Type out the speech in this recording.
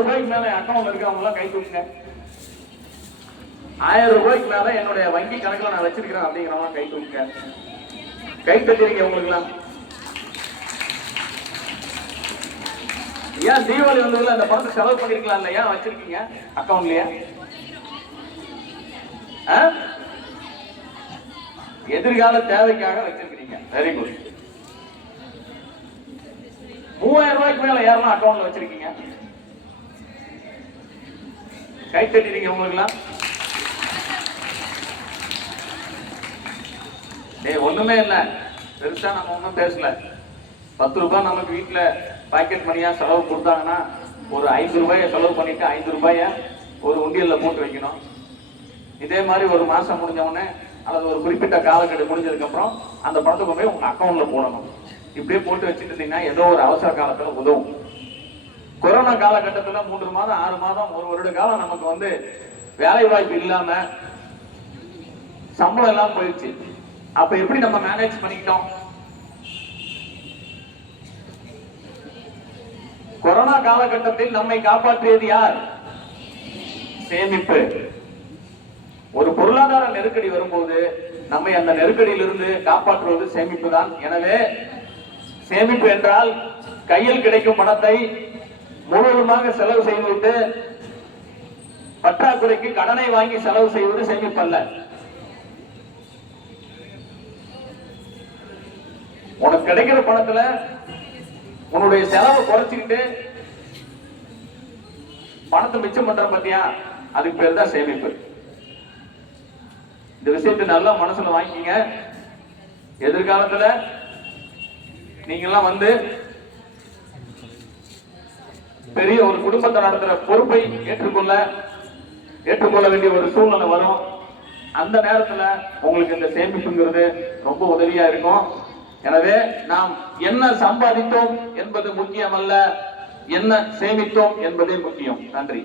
ரூபாய்க்கு மேல அக்கௌண்ட்ல இருக்கவங்க எல்லாம் கை தூக்குங்க. 1000 ரூபாய்க்கு மேல என்னுடைய வங்கி கணக்குல நான் வச்சிருக்கிறேன் அப்படிங்கிறவங்க கை தூக்குங்க. கை தட்டிருங்க உங்களுக்கு எல்லாம். ஏன் தீபாவளி வந்ததுல அந்த பணத்தை செலவு பண்ணிருக்கலாம் இல்லையா? வச்சிருக்கீங்க அக்கௌண்ட்லயா? எதிர்கால தேவைக்காக வச்சிருக்கீங்க. Very good. 3000 ரூபாய்க்கு மேல யாரெல்லாம் அக்கௌண்ட்ல வச்சிருக்கீங்க? கை தட்டிருக்கீங்க உங்களுக்கு எல்லாம். ஒண்ணுமே இல்ல, பெருசா நம்ம ஒண்ணும் பேசல. 10 ரூபாய் நமக்கு வீட்டுல பாக்கெட் மணியா செலவு கொடுத்தாங்கன்னா ஒரு 5 ரூபாயை செலவு பண்ணிட்டு 5 ரூபாய ஒரு உண்டியல்ல போட்டு வைக்கணும். இதே மாதிரி ஒரு மாசம் முடிஞ்ச உடனே அல்லது ஒரு குறிப்பிட்ட காலக்கெடு முடிஞ்சதுக்கு அப்புறம் அந்த பணத்தை கொண்டு போய் உங்க அக்கௌண்ட்ல போடணும். இப்படியே போட்டு வச்சுட்டு இருந்தீங்கன்னா ஏதோ ஒரு அவசர காலத்துல உதவும். கொரோனா காலகட்டத்துல 3 மாதம் 6 மாதம் 1 வருட காலம் நமக்கு வேலை வாய்ப்பு இல்லாம சம்பளம் எல்லாம் போயிடுச்சு. அப்ப எப்படி நம்ம மேனேஜ் பண்ணிக்கிட்டோம்? கொரோனா காலகட்டத்தில் நம்மை காப்பாற்றியது யார்? சேமிப்பு. ஒரு பொருளாதார நெருக்கடி வரும்போது நம்மை அந்த நெருக்கடியிலிருந்து காப்பாற்றுவது சேமிப்பு தான். எனவே சேமிப்பு என்றால் கையில் கிடைக்கும் பணத்தை முழுவதுமாக செலவு செய்துவிட்டு பற்றாக்குறைக்கு கடனை வாங்கி செலவு செய்வது சேமிப்பு அல்ல. உனக்கு கிடைக்கிற பணத்துல உன்னுடைய செலவை குறைச்சிக்கிட்டு பணத்தை மிச்சம் பண்ற பத்தியா, அதுக்கு பேர் தான் சேமிப்பு. இந்த விஷயத்தை நல்லா மனசுல வாங்கிக்கங்க. எதிர்காலத்துல நீங்கெல்லாம் பெரிய ஒரு குடும்பத்தை நடத்துற பொறுப்பை ஏற்றுக்கொள்ள வேண்டிய ஒரு சூழ்நிலை வரும். அந்த நேரத்துல உங்களுக்கு இந்த சேமிப்புங்கிறது ரொம்ப உதவியா இருக்கும். எனவே நாம் என்ன சம்பாதித்தோம் என்பது முக்கியம் அல்ல, என்ன சேமித்தோம் என்பதே முக்கியம். நன்றி.